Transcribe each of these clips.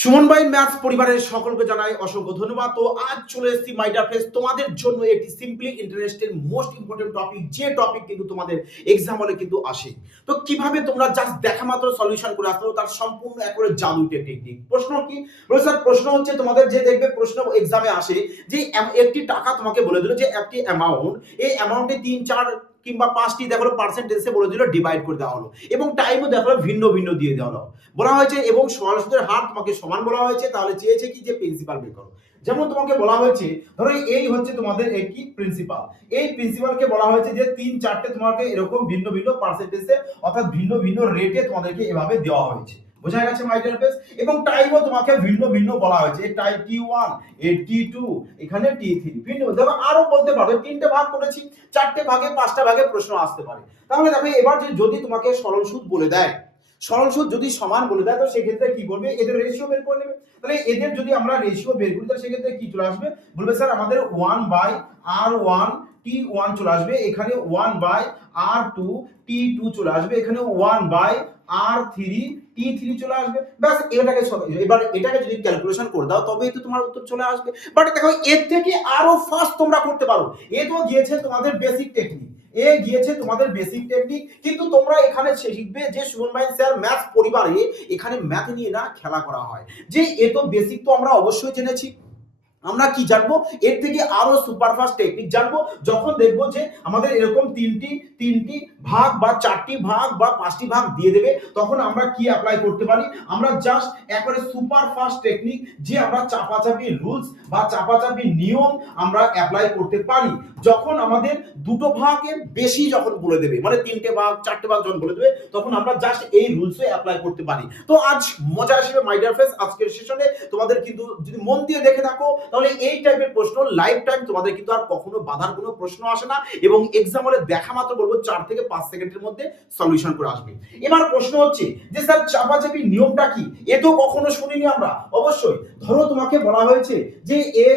সুমন ভাই ম্যাথস পরিবারের সকলকে জানাই অসংখ্য ধন্যবাদ। তো আজ চলে এসেছি মাই ডিয়ার ফ্রেন্ডস তোমাদের জন্য একটি simply interested most important topic, যে টপিক কিন্তু তোমাদের এক্সাম হলে কিন্তু আসে। তো কিভাবে তোমরা জাস্ট দেখা মাত্র সলিউশন করে আসতে পারো তার সম্পূর্ণ একবারে জাদু টেকনিক। প্রশ্ন কি স্যার? প্রশ্ন হচ্ছে তোমাদের যে দেখবে প্রশ্ন এক্সামে আসে যে একটি টাকা তোমাকে বলে দিল যে একটি অ্যামাউন্ট, এই অ্যামাউন্টে 3-4 কিংবা 5টি দেখো পার্সেন্টেজে বলে দিল ডিভাইড করে দেওয়া হলো এবং টাইমও দেখো ভিন্ন ভিন্ন দিয়ে দেওয়া হলো, বলা হয়েছে এবং সরল সুদের হার তোমাকে সমান বলা হয়েছে। তাহলে চেয়েছে কি যে প্রিন্সিপাল বের করো। যেমন তোমাকে বলা হয়েছে ধরো এই হচ্ছে তোমাদের একটি প্রিন্সিপাল, এই প্রিন্সিপালকে বলা হয়েছে যে 3-4টে তোমাকে এরকম ভিন্ন ভিন্ন পার্সেন্টেজে অর্থাৎ ভিন্ন ভিন্ন রেটে তোমাদেরকে এভাবে দেওয়া হয়েছে। বোঝা গেছে মাই ডিয়ার ফ্রেন্ডস? এবং টাইমও তোমাকে ভিন্ন ভিন্ন বলা হয়েছে, টাইম T1, T2, এখানে T3 ভিন্ন। দেখো আরো বলতে পারো 3টে ভাগ করেছি, 4টে ভাগে 5টা ভাগে প্রশ্ন আসতে পারে। তাহলে দেখো এবার যদি তোমাকে সরল সুদ বলে দেয়, সরল সুদ যদি সমান বলে দেয় তো সেক্ষেত্রে কি করবে, এদের রেশিও বের করে নেবে। তাহলে এদের যদি আমরা রেশিও বের করি তাহলে সেক্ষেত্রে কি চলে আসবে, বলবে স্যার আমাদের 1/R1 T1 চলে আসবে, এখানে 1/R2 T2 চলে আসবে, এখানে 1/R3 T3 চলে আসবে। ব্যাস এটাকে এবার এটাকে যদি ক্যালকুলেশন করে দাও তবেই তো তোমার উত্তর চলে আসবে। বাট দেখো এর থেকে আরো ফাস্ট তোমরা করতে পারো। এ তো গিয়েছে তোমাদের বেসিক টেকনিক, কিন্তু তোমরা এখানে শিখবে যে সুমন ভাই স্যার ম্যাথস পরিবারে এখানে ম্যাথ নিয়ে না খেলা করা হয়, যে এ তো বেসিক তো আমরা অবশ্যই জেনেছি। আমরা কি জানবো এর থেকে আরো সুপারফাস্ট টেকনিক জানবো, যখন দেখবো যে আমাদের এরকম তিনটি ভাগ বা 4টি ভাগ বা 5টি ভাগ দিয়ে দেবে, তখন আমরা কি অ্যাপ্লাই করতে পারি, আমরা জাস্ট একবারে সুপারফাস্ট টেকনিক যে আমরা চাপাচাপি রুলস বা চাপাচাপি নিয়ম আমরা অ্যাপ্লাই করতে পারি। যখন আমাদের দুটো ভাগের বেশি যখন বলে দেবে, মানে 3টে ভাগ 4টে ভাগ যখন বলে দেবে, তখন আমরা জাস্ট এই রুলসে অ্যাপ্লাই করতে পারি। তো আজ মজা আসবে মাই ডিয়ার ফ্রেন্ডস। আজকের সেশনে তোমাদের কিন্তু যদি মন দিয়ে দেখে থাকো তাহলে এই টাইপের প্রশ্ন লাইফ টাইম তোমাদের কিন্তু আর কখনো বাধার কোনো প্রশ্ন আসে না, এবং এক্সাম হলে দেখা মাত্র বলবো 4 থেকে 5 সেকেন্ডের মধ্যে সলিউশন করে আসবে। এবার প্রশ্ন হচ্ছে যে স্যার চাপাচাপি নিয়মটা কি? এ তো কখনো শুনিনি আমরা। অবশ্যই ধরো তোমাকে বলা হয়েছে যে এ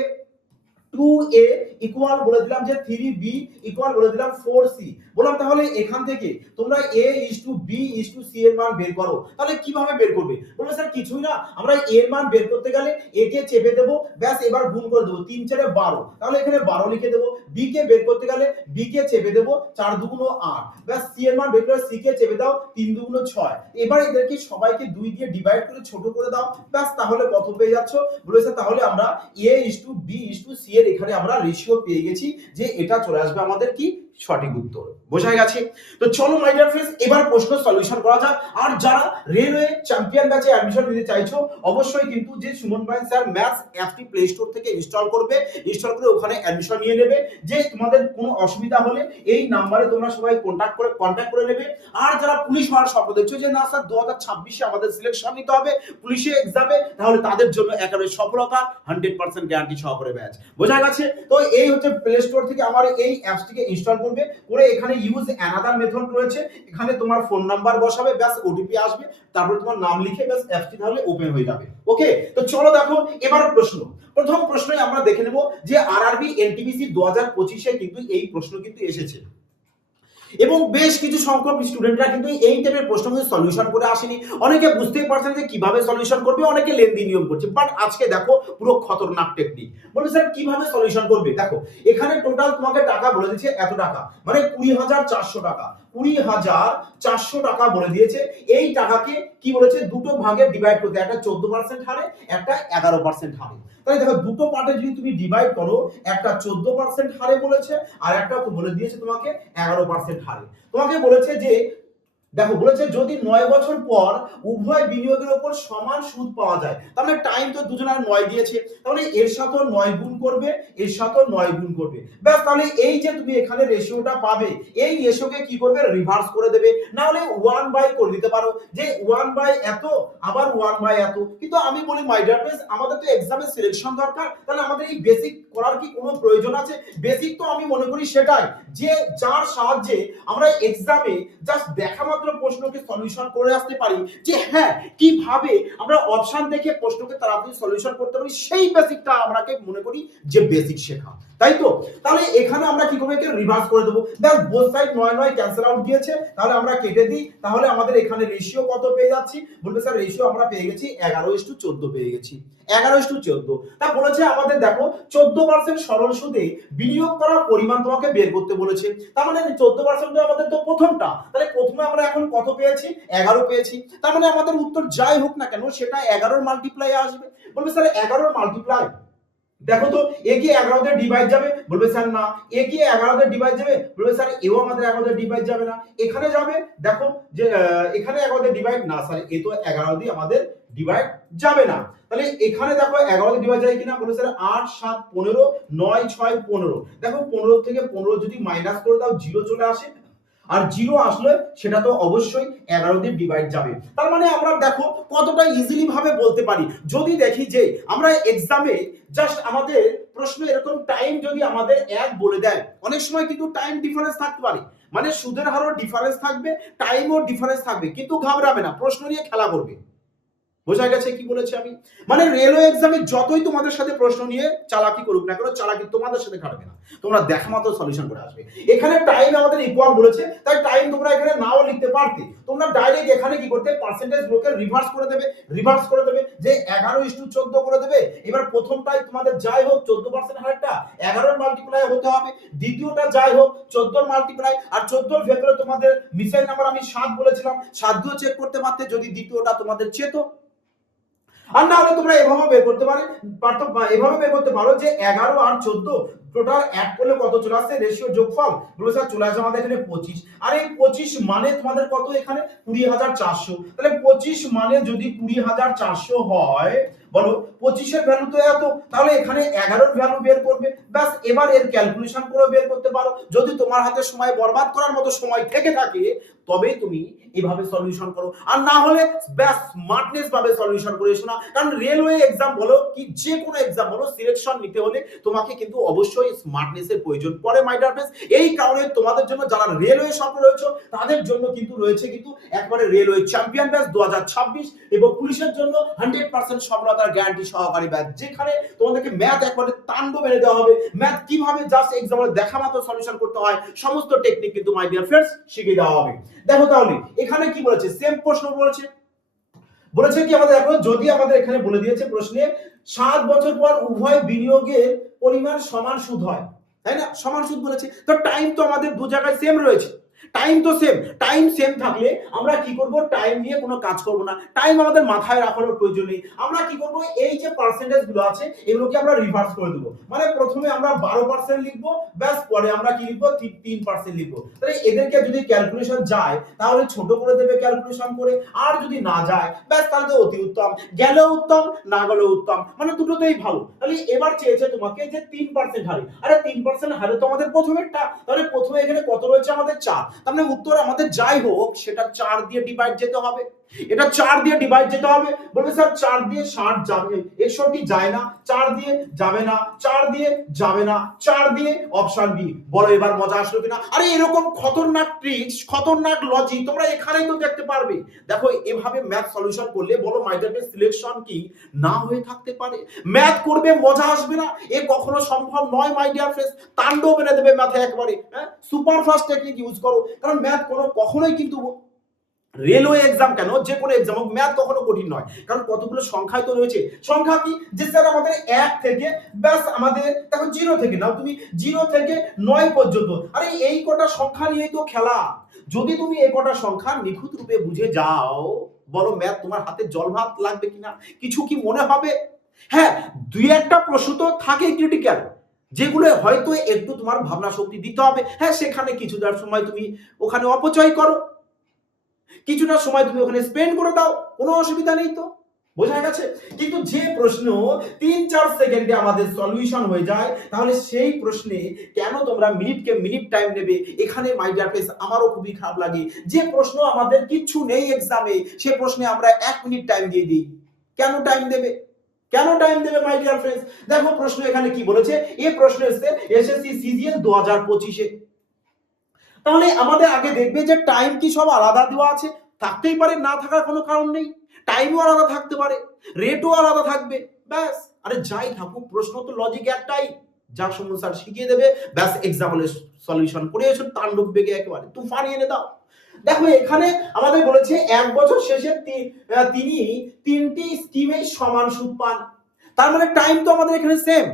2a ইকুয়াল বলে দিলাম যে 3b ইকুয়াল বলে দিলাম 4c, বললাম তাহলে এখান থেকে তোমরা a is to b is to c এর মান বের করো। তাহলে কিভাবে বের করবে? বলবে স্যার কিছুই না, আমরা a এর মান বের করতে গেলে a কে চেপে দেব, ব্যাস এবার গুণ করে দেব, 3-4 12, তাহলে এখানে 12 লিখে দেব। b কে বের করতে গেলে b কে চেপে দেব, 4 2 8, ব্যাস c এর মান বের করে c কে চেপে দাও, 3 2 6। এবার এদেরকে সবাইকে 2 দিয়ে ডিভাইড করে ছোট করে দাও, ব্যাস তাহলে কত পেয়ে যাচ্ছ? বলে স্যার তাহলে আমরা a is to b is to c এর এখানে আমরা রেশিও পেয়ে গেছি, যে এটা চলে আসবে আমাদের কি সঠিক উত্তর। বোঝা গেছে? তো চলো মাই ডিয়ার ফ্রেন্ডস এবার প্রশ্ন সলিউশন করা যাক। আর যারা রেলওয়ে চ্যাম্পিয়ন ব্যাচে অ্যাডমিশন নিতে চাইছো অবশ্যই কিন্তু যে সুমন ভাই স্যার ম্যাথস অ্যাপটি প্লে স্টোর থেকে ইনস্টল করবে, ইনস্টল করে ওখানে অ্যাডমিশন নিয়ে নেবে। যে তোমাদের কোনো অসুবিধা হলে এই নাম্বারে তোমরা সবাই কন্টাক্ট করে নেবে। আর যারা পুলিশ হওয়ার স্বপ্ন দেখছো যে না স্যার 2026-এ আমাদের সিলেকশন নিতে হবে পুলিশে এক্সামে, তাহলে তাদের জন্য একেবারে সফলতা 100% গ্যারান্টি সহকারে ব্যাচ। বোঝা গেছে? তো এই হচ্ছে প্লে স্টোর থেকে আমার এই অ্যাপসটিকে ইনস্টল করবে, করে এখানে ইউজ অ্যানাদার মেথড রয়েছে, এখানে তোমার ফোন নাম্বার বসাবে, ব্যাস ওটিপি আসবে, তারপর তোমার নাম লিখে ব্যাস অ্যাপসটি তাহলে ওপেন হয়ে যাবে। ওকে, তো চলো দেখো এবার প্রশ্ন। প্রথম প্রশ্নই আমরা দেখে নেব যে আরআরবি এনটিপিসি 2025-এ কিন্তু এই প্রশ্ন কিন্তু এসেছে, এবং বেশ কিছু সংখ্যক স্টুডেন্টরা কিন্তু এই টাইপের প্রশ্নগুলো সলিউশন করে আসেনি। অনেকে বুঝতেই পারছেন যে কিভাবে সলিউশন করবে, অনেকে লেন্দি নিয়ম করছে। বাট আজকে দেখো পুরো খতরনাক টেকনিক। বলবে স্যার কিভাবে সলিউশন করবে? দেখো এখানে টোটাল তোমাকে টাকা বলে দিয়েছে এত টাকা, মানে 20,400 টাকা, 20,400 টাকা বলে দিয়েছে। এই টাকাকে কি বলেছে দুটো ভাগে ডিভাইড করতে, একটা 14% হারে, একটা 11% হারে। তাই দেখো দুটো পার্টে যদি তুমি ডিভাইড করো, একটা 14% হারে বলেছে আর একটা বলে দিয়েছে তোমাকে 11% হারে। তোমাকে বলেছে যে দেখো বলেছে যদি 9 বছর পর উভয় বিনিয়োগের উপর সমান সুদ পাওয়া যায়, তাহলে টাইম তো দুজনের 9 দিয়েছে, তাহলে এর সাথে 9 গুণ করবে, এর সাথে 9 গুণ করবে, ব্যাস তাহলে এই যে তুমি এখানে রেশিওটা পাবে, এই রেশিওকে কি করবে রিভার্স করে দেবে, না হলে 1 বাই করে দিতে পারো, যে 1 বাই এত আবার 1 বাই এত। কিন্তু আমি বলি মাই ডিয়ার ফ্রেন্ডস আমাদের তো এক্সামে সিলেকশন দরকার, তাহলে আমাদের এই বেসিক করার কি কোনো প্রয়োজন আছে? বেসিক তো আমি মনে করি সেটাই, যে যার সাহায্যে আমরা এক্সামে জাস্ট দেখা মাত্র প্রশ্নকে সলিউশন করে আসতে পারি, যে হ্যাঁ কিভাবে আমরা অপশন দেখে প্রশ্নকে তাড়াতাড়ি সলিউশন করতে পারি, সেই বেসিকটা আমরাকে মনে করি যে বেসিক শেখা। তাই তো? তাহলে এখানে আমরা কি করবো, একে রিভার্স করে দেবো। দেখ বোথ সাইড 9 9 ক্যান্সেল আউট গিয়েছে, তাহলে আমরা কেটে দিই। তাহলে আমাদের এখানে রেশিও কত পেয়ে যাচ্ছি? বলবে স্যার রেশিও আমরা পেয়ে গেছি 11:14 পেয়ে গেছি। 11:14। তা বলেছে আমাদের দেখো 14% সরল সুদে বিনিয়োগ করার পরিমাণ তোমাকে বের করতে বলেছে। তার মানে 14% আমাদের তো প্রথমটা, তাহলে প্রথমে আমরা এখন কত পেয়েছি? 11 পেয়েছি। তার মানে আমাদের উত্তর যাই হোক না কেন সেটা 11 এর মাল্টিপ্লাই আসবে। বলবে স্যার 11 এর মাল্টিপ্লাই, দেখো তো এ কি 11 দিয়ে ডিভাইড যাবে? বলবে স্যার না। এ কি 11 দিয়ে ডিভাইড যাবে? বলবে স্যার এও আমাদের 11 দিয়ে ডিভাইড যাবে না। এখানে যাবে, দেখো যে এখানে 11 দিয়ে ডিভাইড না, স্যার এ তো 11 দিয়ে আমাদের ডিভাইড যাবে না। তাহলে এখানে দেখো 11 দিয়ে ডিভাইড যায় কিনা? বলে স্যার 8 7 15 9 6 15। দেখো 15 থেকে 15 যদি মাইনাস করে দাও 0 চলে আসে, আর 0 আসলে সেটা তো অবশ্যই 11 দিয়ে ডিভাইড যাবে। তার মানে আমরা দেখো কতটা ইজিলি ভাবে বলতে পারি। যদি দেখি যে আমরা এক্সামে জাস্ট আমাদের প্রশ্ন এরকম টাইম যদি আমাদের এক বলে দেয়, অনেক সময় কিন্তু টাইম ডিফারেন্স থাকতে পারে, মানে সুদের হারও ডিফারেন্স থাকবে, টাইমও ডিফারেন্স থাকবে, কিন্তু ঘাবড়াবে না, প্রশ্ন নিয়ে খেলা করবে। বোঝা গেছে কি বলেছি আমি? মানে রেলওয়ে এক্সামে যতই তোমাদের সাথে প্রশ্ন নিয়ে চালাকি করুক না কেন, চালাকি তোমাদের সাথে খাটবে না, তোমরা দেখা মাত্র সলিউশন করে আসবে। এখানে টাইম আমাদের ইকুয়াল বলেছে, তাই টাইম তোমরা এখানে নাও লিখতে পারতে, তোমরা ডাইরেক্ট এখানে কি করতে, পার্সেন্টেজ গুলোকে রিভার্স করে দেবে, যে 11:14 করে দেবে। এবার প্রথমটাই তোমাদের যাই হোক 14% হারটা 11 মাল্টিপ্লাই হতে হবে, দ্বিতীয়টা যাই হোক 14 মাল্টিপ্লাই, আর 14 এর ভেতরে তোমাদের মিসাইল নাম্বার আমি 7 বলেছিলাম, 7 দিয়েও চেক করতে পারতে যদি দ্বিতীয়টা তোমাদের চেত। আর না হলে তোমরা এভাবে বের করতে এভাবে বের করতে পারো যে 11 আর 14 টোটাল অ্যাড করলে কত চলে আসছে, রেশিও যোগফল। বলে স্যার চলে আসে আমাদের এখানে 25। আর এই 25 মানে তোমাদের কত, এখানে 20,400। তাহলে 25 মানে যদি 20,400 হয়, বলো 25 এর ভ্যালু তো এত, তাহলে এখানে 11 এর ভ্যালু বের করবে। ব্যাস এবার এর ক্যালকুলেশন করে বের করতে পারো। যদি তোমার হাতে সময় বরবাদ করার মতো সময় থেকে থাকে তবেই তুমি এইভাবে সলিউশন করো, আর না হলে ব্যাস স্মার্টনেস ভাবে সলিউশন করে এসো না। কারণ রেলওয়ে এক্সাম বলো কি যে কোনো এক্সাম বলো, সিলেকশন নিতে হলে তোমাকে কিন্তু অবশ্যই স্মার্টনেসের প্রয়োজন পড়ে মাই ডিয়ার ফ্রেন্ডস। এই কারণে তোমাদের জন্য যারা রেলওয়ে স্বপ্ন রয়েছে তাদের জন্য কিন্তু রয়েছে কিন্তু একবারে রেলওয়ে চ্যাম্পিয়ন ব্যাচ 2026, এবং পুলিশের জন্য 100% সফলতার গ্যারান্টি সহকারী ব্যাচ, যেখানে তোমাদেরকে ম্যাথ একবারে তাণ্ডব এনে দেওয়া হবে। ম্যাথ কিভাবে জাস্ট এক্সামে দেখা মাত্র সলিউশন করতে হয় সমস্ত টেকনিক কিন্তু মাই ডিয়ার ফ্রেন্ডস শিখিয়ে দেওয়া হবে। দেখো তাহলে এখানে কি বলেছে, সেম প্রশ্ন বলেছে কি আমাদের, দেখো যদি আমাদের এখানে বলে দিয়েছে প্রশ্নে 7 বছর পর উভয় বিনিয়োগের পরিমাণ সমান সুদ হয়, তাই না? সমান সুদ বলেছে, তো টাইম তো আমাদের দু জায়গায় সেম রয়েছে, টাইম তো সেম, টাইম সেম থাকলে আমরা কি করব, টাইম নিয়ে কোনো কাজ করব না, টাইম আমাদের মাথায় রাখার প্রয়োজন নেই। আমরা কি করব, এই যে পার্সেন্টেজ গুলো আছে এগুলোকে আমরা রিভার্স করে দেব। মানে প্রথমে আমরা 12% লিখবো, ব্যাস পরে আমরা কি লিখবো, 3% লিখবো। তাহলে এদেরকে যদি ক্যালকুলেশন যায় তাহলে ছোট করে দেবে ক্যালকুলেশন করে, আর যদি না যায় ব্যাস তাহলে তো অতি উত্তম, গেলেও উত্তম না গেলেও উত্তম, মানে দুটোতেই ভালো। তাহলে এবার চেয়েছে তোমাকে যে 3% হারে, আরে 3% হারে তো আমাদের প্রথমেরটা, তাহলে প্রথমে এখানে কত রয়েছে আমাদের 4, তার মানে উত্তর আমাদের যাই হোক সেটা 4 দিয়ে ডিভাইড যেতে হবে, এটা 4 দিয়ে ডিভাইড যেতে হবে। বলবে স্যার 4 দিয়ে 60 যাবে, 61 যায় না, 4 দিয়ে যাবে না, 4 দিয়ে যাবে না, 4 দিয়ে অপশন বি। বলো এবার মজা আসলো কিনা? আরে এরকম খতরনাক ট্রিক্স, খতরনাক লজিক তোমরা এখানেই তো দেখতে পারবে। দেখো এভাবে ম্যাথ সলিউশন করলে বলো মাই ডিয়ার সিলেকশন কি না হয়ে থাকতে পারে? ম্যাথ করবে মজা আসবে না, এ কখনো সম্ভব নয় মাই ডিয়ার ফ্রেন্ডস। তাণ্ডব এনে দেবে ম্যাথে একবারে। হ্যাঁ, সুপার ফাস্ট টেকনিক ইউজ করো, কারণ ম্যাথ কখনোই কিন্তু রেলওয়ে এক্সাম কেন যে কোনো এক্সাম হোক ম্যাথ কখনো কঠিন নয়, কারণ কতগুলো সংখ্যাই তো রয়েছে। সংখ্যা কি, যে স্যার আমাদের 1 থেকে ব্যাস আমাদের দেখো 0 থেকে নাও তুমি, 0 থেকে 9 পর্যন্ত, আরে এই কটা সংখ্যা নিয়েই তো খেলা। যদি তুমি এই কটা সংখ্যা নিখুঁত রূপে বুঝে যাও, বলো ম্যাথ তোমার হাতে জল ভাত লাগবে কিনা, কিছু কি মনে হবে? হ্যাঁ, দুই একটা প্রশ্ন তো থাকে ক্রিটিক্যাল, যেগুলো হয়তো একটু তোমার ভাবনা শক্তি দিতে হবে। হ্যাঁ, সেখানে কিছুটার সময় তুমি ওখানে অপচয় করো, কিছুটা সময় তুমি ওখানে স্পেন্ড করে দাও, কোনো অসুবিধা নেই তো। বোঝা গেছে? কিন্তু যে প্রশ্ন 3-4 সেকেন্ডে আমাদের সলিউশন হয়ে যায়, তাহলে সেই প্রশ্নে কেন তোমরা মিনিটকে মিনিট টাইম নেবে? এখানে মাই ডিয়ার ফ্রেন্ডস আমারও খুবই খারাপ লাগে, যে প্রশ্ন আমাদের কিচ্ছু নেই এক্সামে সে প্রশ্নে আমরা 1 মিনিট টাইম দিয়ে দিই। কেন টাইম দেবে? কেন টাইম দেবে মাই ডিয়ার ফ্রেন্ডস? দেখো প্রশ্ন এখানে কি বলেছে, এই প্রশ্ন এসেছে এসএসসি সিজিএল 2025 এ। তাহলে আমাদের আগে দেখবে যে টাইম কি সব আলাদা দেওয়া আছে, থাকতেই পারে, না থাকার কোনো কারণ নেই, টাইমও আলাদা থাকতে পারে, রেটও আলাদা থাকবে, ব্যাস। আরে যাই থাকুক প্রশ্ন তো লজিক একটাই, যা সুমন স্যার শিখিয়ে দেবে, ব্যাস এক্সাম্পলের সলিউশন করে এসো তাণ্ডব বেগে একেবারে তুফান এনে দাও। দেখো এখানে আমাদের বলেছে 1 বছর শেষে তিনি 3টি স্কিমে সমান সুদ পান। তার মানে টাইম তো আমাদের এখানে সেম।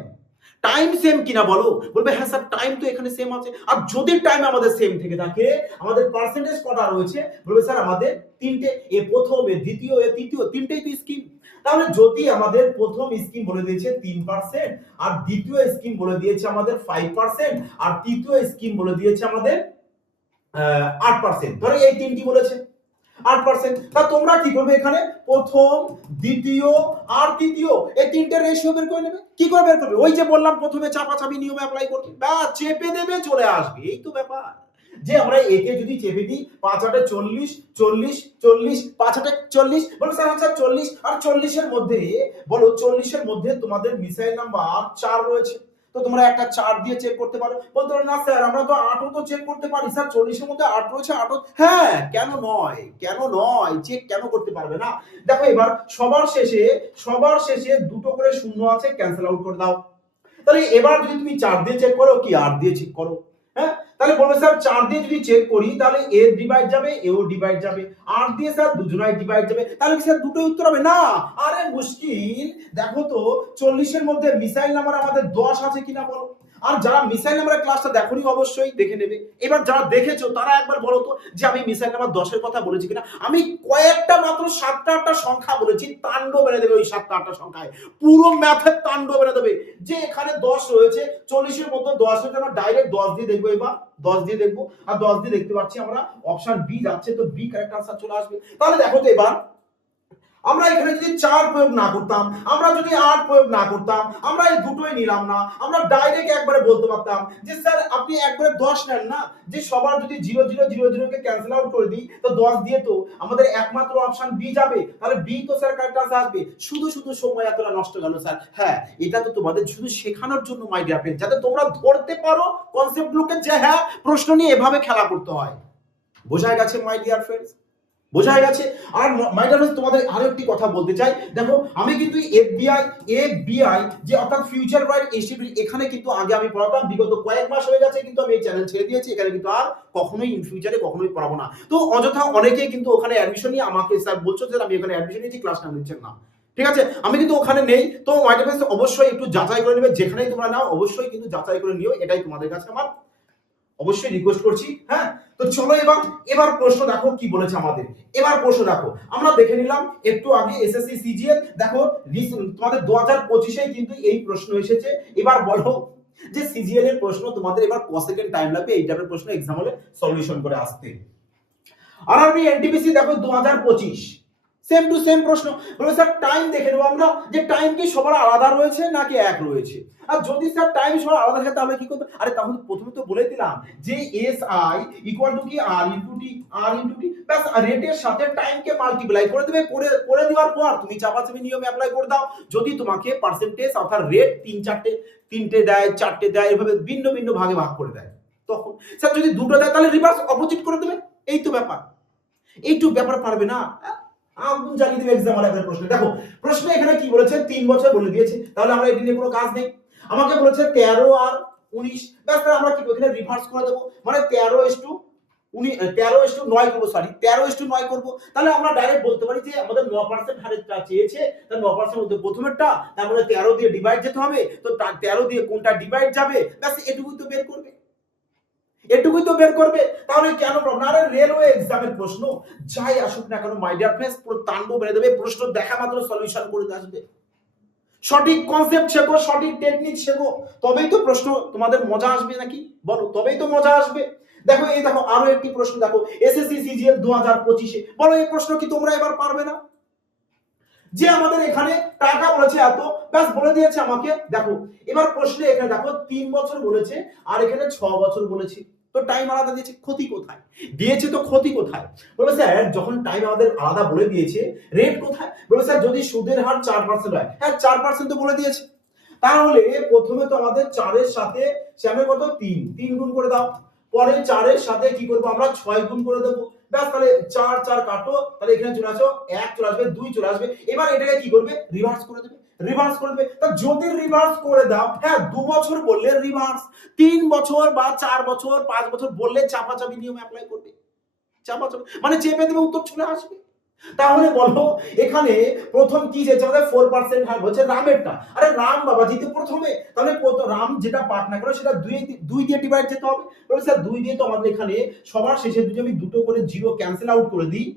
টাইম সেম কিনা বলো, বলবে হ্যাঁ স্যার টাইম তো এখানে সেম আছে। আর যদি টাইম আমাদের সেম থেকে থাকে, আমাদের পার্সেন্টেজ কটা রয়েছে, বলবে স্যার আমাদের 3টে, এ প্রথম, এ দ্বিতীয়, এ তৃতীয়, 3টেই তো স্কিম। তাহলে যদি আমাদের প্রথম স্কিম বলে দিয়েছে 3%, আর দ্বিতীয় স্কিম বলে দিয়েছে আমাদের 5%, আর তৃতীয় স্কিম বলে দিয়েছে আমাদের 8%, ধরো এই 3টি বলেছে 8%, তা তোমরা কি করবে এখানে প্রথম, দ্বিতীয় আর তৃতীয় এই 3টে রেশিও বের করে নেবে। কি করে বের করবে? ওই যে বললাম প্রথমে চাপাচাপি নিয়ম অ্যাপ্লাই করবে, বা চেপে দেবে চলে আসবে, এই তো ব্যাপার। যে আমরা একে যদি চেপে দিই 5 8 40 40 40 5 8 40, বলো স্যার আচ্ছা 40 আর 40 এর মধ্যে, বলো 40 এর মধ্যে তোমাদের মিসাইল নাম্বার 4 রয়েছে, তো তোমরা একটা 4 দিয়ে চেক করতে পারো। বলতে পারো না স্যার আমরা তো 8ও তো চেক করতে পারি, স্যার 40 এর মধ্যে 8 রয়েছে, 8ও হ্যাঁ, কেন নয়, কেন নয়, চেক কেন করতে পারবে না? দেখো এবার সবার শেষে দুটো করে শূন্য আছে, ক্যান্সেল আউট করে দাও। তাহলে এবার যদি তুমি 4 দিয়ে চেক করো কি 8 দিয়ে চেক করো, হ্যাঁ, তাহলে বলবে স্যার 4 দিয়ে যদি চেক করি তাহলে এ ডিভাইড যাবে, এও ডিভাইড যাবে, 8 দিয়ে স্যার দুজনাই ডিভাইড যাবে, তাহলে কি স্যার দুটোই উত্তর হবে? না, আরে মুশকিল। দেখো তো 40 এর মধ্যে মিসাইল নাম্বার আমাদের 10 আছে কিনা বলো। আর যারা মিসাইল নাম্বারের ক্লাসটা দেখোনি অবশ্যই দেখে নেবে। এবার যারা দেখেছো তারা একবার বলো তো যে আমি মিসাইল নাম্বার 10 এর কথা বলেছি কিনা। আমি কয়েকটা মাত্র 7টা 8টা সংখ্যা বলেছি, তাণ্ডব এনে দেবে ওই 7টা 8টা সংখ্যায়, পুরো ম্যাথের তাণ্ডব এনে দেবে। যে এখানে 10 রয়েছে, 40 এর মধ্যে 10 হচ্ছে, আমরা ডাইরেক্ট 10 দিয়ে দেখবো, এবার 10 দিয়ে দেখবো, আর 10 দিয়ে দেখতে পাচ্ছি আমরা অপশন বি যাচ্ছে, তো বি কারেক্ট আনসার চলে আসবে। তাহলে দেখো তো এবার আমরা এখানে যদি 4 প্রয়োগ না করতাম, আমরা যদি 8 প্রয়োগ না করতাম, আমরা এই দুটোই নিলাম না, আমরা ডাইরেক্ট একবারে বলতে পারতাম যে স্যার আপনি একবারে 10 নেন না, যে সবার যদি 0 0 0 0 কে ক্যান্সেল আউট করে দিই, তো 10 দিয়ে তো আমাদের একমাত্র অপশন বি যাবে, তাহলে বি তো স্যার কারেক্ট আনসার আসবে। শুধু শুধু সময় এতটা নষ্ট গেল স্যার। হ্যাঁ, এটা তো তোমাদের শুধু শেখানোর জন্য মাই ডিয়ার ফ্রেন্ড, যাতে তোমরা ধরতে পারো কনসেপ্টগুলোকে, যে হ্যাঁ প্রশ্ন নিয়ে এভাবে খেলা করতে হয়। বোঝা গেছে মাই ডিয়ার ফ্রেন্ডস? বোঝা গেছে? আর মাই ডিয়ার ফ্রেন্ডস তোমাদের আরো একটি কথা বলতে চাই। দেখো আমি কিন্তু এফবিআই যে অর্থাৎ ফিউচার ব্রাইট ইনস্টিটিউট, এখানে কিন্তু আগে আমি পড়াতাম, বিগত কয়েক মাস হয়ে গেছে কিন্তু আমি এই চ্যানেল ছেড়ে দিয়েছি, এখানে কিন্তু আর কখনোই ইন ফিউচারে কখনোই পড়াবো না। তো অযথা অনেকেই কিন্তু ওখানে অ্যাডমিশন নিয়ে আমাকে স্যার বলছো যে আমি এখানে অ্যাডমিশন নিয়েছি, ক্লাস নাম নিচ্ছেন না, ঠিক আছে, আমি কিন্তু ওখানে নেই। তো মাই ডিয়ার ফ্রেন্ডস অবশ্যই একটু যাচাই করে নেবে, যেখানেই তোমরা নাও অবশ্যই কিন্তু যাচাই করে নিও, এটাই তোমাদের কাছে আমার অবশ্যই রিকোয়েস্ট করছি। হ্যাঁ, তো চলো এবার প্রশ্ন দেখো কি বলেছে আমাদের। এবার প্রশ্ন দেখো, আমরা দেখে নিলাম একটু আগে এসএসসি সিজিএল, দেখো তোমাদের 2025 কিন্তু এই প্রশ্ন এসেছে। এবার বলো যে সিজিএল এর প্রশ্ন তোমাদের এবার ক সেকেন্ড টাইম লাগবে এই টাইপের প্রশ্ন এক্সাম হলে সলিউশন করে আসতে। আরআরবি এনটিপিসি দেখো 2025 সেম টু সেম প্রশ্ন। বলে স্যার টাইম দেখে নেবো আমরা, যে টাইম কি সবার আলাদা রয়েছে নাকি এক রয়েছে। আর যদি স্যার টাইম সবার আলাদা থাকে তাহলে কি করবে? আরে তাহলে প্রথমে তো বলে দিলাম যে এস আই ইকুয়াল টু কি আর ইনটু টি, ব্যাস রেটের সাথে টাইমকে মাল্টিপ্লাই করে দেবে, করে দেওয়ার পর তুমি চাপাচাপি নিয়মে অ্যাপ্লাই করে দাও। যদি তোমাকে পার্সেন্টেজ অর্থাৎ রেট 3-4টে দেয়, 4টে দেয়, এভাবে ভিন্ন ভিন্ন ভাগে ভাগ করে দেয়, তখন স্যার যদি দুটো দেয় তাহলে রিভার্স অপোজিট করে দেবে। এই তো ব্যাপার, এইটুকু ব্যাপার পারবে না, আগুন জ্বালিয়ে দেবে এক্সাম হলে। প্রশ্ন দেখো, প্রশ্ন এখানে কি বলেছে, 3 বছর বলে দিয়েছে, তাহলে আমরা এটি নিয়ে কোনো কাজ নেই। আমাকে বলেছে 13 আর 19, ব্যাস তাহলে আমরা কি এখানে রিভার্স করে দেবো, মানে 13:9 করবো, সরি 13:9 করবো। তাহলে আমরা ডাইরেক্ট বলতে পারি যে আমাদের 9% হারেরটা চেয়েছে, তাহলে 9% মধ্যে প্রথমেরটা, তারপরে 13 দিয়ে ডিভাইড যেতে হবে, তো 13 দিয়ে কোনটা ডিভাইড যাবে, ব্যাস এটুকুই তো বের করবে, এটুকুই তো বের করবে। তাহলে কেন প্রবলেম? আরে রেলওয়ে এক্সামের প্রশ্ন যাই আসুক না কেন মাই ডিয়ার ফ্রেন্ডস, পুরো তাণ্ডব এনে দেবে, প্রশ্ন দেখা মাত্র সলিউশন করে আসবে। সঠিক কনসেপ্ট শেখো, সঠিক টেকনিক শেখো, তবেই তো প্রশ্ন তোমাদের মজা আসবে, নাকি বলো? তবেই তো মজা আসবে। দেখো এই দেখো আরো একটি প্রশ্ন দেখো, এসএসসি সিজিএল 2025, বলো এই প্রশ্ন কি তোমরা এবার পারবে না? যে আমাদের এখানে টাকা বলেছে এত, ব্যাস বলে দিয়েছে আমাকে। দেখো এবার প্রশ্নে এখানে দেখো 3 বছর বলেছে আর এখানে 6 বছর বলেছে, তো টাইম আলাদা দিয়েছে, ক্ষতি কোথায়? দিয়েছে তো ক্ষতি কোথায়? বলে স্যার যখন টাইম আমাদের আলাদা বলে দিয়েছে, রেট কোথায়? বলে স্যার যদি সুদের হার 4% হয়, হ্যাঁ 4% তো বলে দিয়েছে, তাহলে প্রথমে তো আমাদের 4 এর সাথে সামনে কত 3 গুণ করে দাও, পরে 4 এর সাথে কি করব আমরা 6 গুণ করে দেব, ব্যাস তাহলে 4 4 কাটো, তাহলে এখানে চলে আসো 1 চলে আসবে, 2 চলে আসবে। এবার এটাকে কি করবে? রিভার্স করে দেবে। রিভার্স করে দেবে। তা যদি রিভার্স করে দাও, হ্যাঁ 2 বছর বললে রিভার্স, 3 বছর বা 4 বছর 5 বছর বললে চাপাচাপি নিয়ম অ্যাপ্লাই করবে। চাপাচাপি মানে চেপে দেবে, উত্তর চলে আসবে। তাহলে বলো এখানে প্রথম কি চেয়েছে আমাদের 4% হার বলছে রামেরটা। আরে রাম বাবাজি তো প্রথমে, তাহলে কত রাম যেটা পার্ট না করো সেটা 2 দিয়ে ডিভাইড যেতে হবে। বলছে স্যার 2 দিয়ে তো আমাদের এখানে সবার শেষে যদি আমি দুটো করে জিরো ক্যান্সেল আউট করে দিই,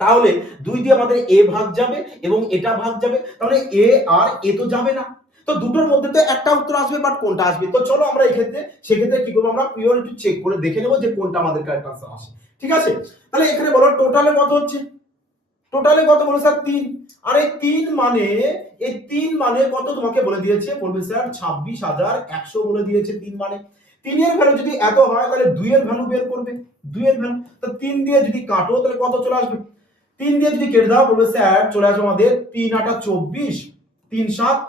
তাহলে 2 দিয়ে আমাদের এ ভাগ যাবে এবং এটা ভাগ যাবে, তাহলে এ আর এ তো যাবে না। তো দুটোর মধ্যে তো একটা উত্তর আসবে, বাট কোনটা আসবে? তো চলো আমরা এই ক্ষেত্রে সেক্ষেত্রে কি করব, আমরা প্রিয়রিটি চেক করে দেখে নেব যে কোনটা আমাদের কারেক্ট আনসার আসে। ঠিক আছে, তাহলে এখানে বলো টোটালে কত হচ্ছে, টোটালে কত বলো স্যার 3। আর এই 3 মানে, এই 3 মানে কত তোমাকে বলে দিয়েছে, বলবে স্যার 26,100 বলে দিয়েছে 3 মানে। 3 এর ভ্যালু যদি এত হয় তাহলে 2 এর ভ্যালু বের করবে, 2 এর ভ্যালু। তো 3 দিয়ে যদি কাটো তাহলে কত চলে আসবে, 3 দিয়ে যদি কেটে দাও বলবে স্যার চলে আসবে আমাদের 3 8 24, 3 7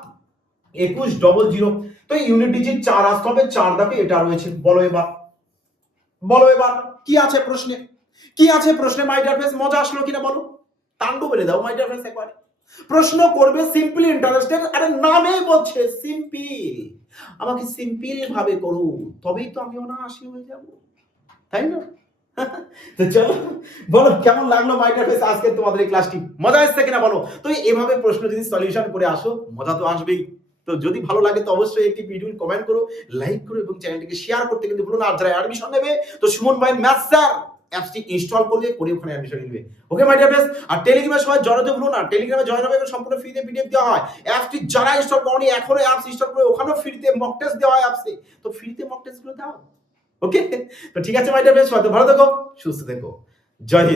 21 00। তো ইউনিট ডিজিট 4 আসতে হবে, 4 দাগে এটা রয়েছে। বলো এবার, বলো এবার কি আছে প্রশ্নে, কি আছে প্রশ্নে মাই ডিয়ার ফ্রেন্ডস, মজা আসলো কিনা বলো, তাণ্ডব বেড়ে দাও মাই ডিয়ার ফ্রেন্ডস একবার। প্রশ্ন করবে সিম্পলি ইন্টারেস্টেড, আরে নামেই বলছে সিম্পল, আমাকে সিম্পল ভাবে করো, তবেই তো আমি অনায়াসী হয়ে যাব, তাই না? তো চলো বলো কেমন লাগলো মাই ডিয়ার ফ্রেন্ডস আজকে তোমাদের এই ক্লাসটি, মজা আসছে কিনা বলো। তো এভাবে প্রশ্ন যদি সলিউশন করে আসো মজা তো আসবেই। তো যদি ভালো লাগে তো অবশ্যই একটি ভিডিও কমেন্ট করো, লাইক করো এবং চ্যানেলটিকে শেয়ার করতে কিন্তু ভুলো না। আর যারা অ্যাডমিশন নেবে তো সুমন ভাই ম্যাথস স্যার অ্যাপসটি ইনস্টল করবে, করে ওখানে অ্যাডমিশন নিবে। ওকে মাই ডিয়ার ফ্রেন্ডস, আর টেলিগ্রামে সবাই জয়েন হতে ভুলো না, টেলিগ্রামে জয়েন হবে, সম্পূর্ণ ফ্রিতে পিডিএফ দেওয়া হয়। অ্যাপসটি যারা ইনস্টল করনি এখনো অ্যাপস ইনস্টল করে, ওখানেও ফ্রিতে মক টেস্ট দেওয়া হয় অ্যাপসে, তো ফ্রিতে মক টেস্ট গুলো দাও। ওকে, তো ঠিক আছে মাই ডিয়ার ফ্রেন্ডস, সবাই ভালো থেকো, সুস্থ থেকো, জয় হিন্দ।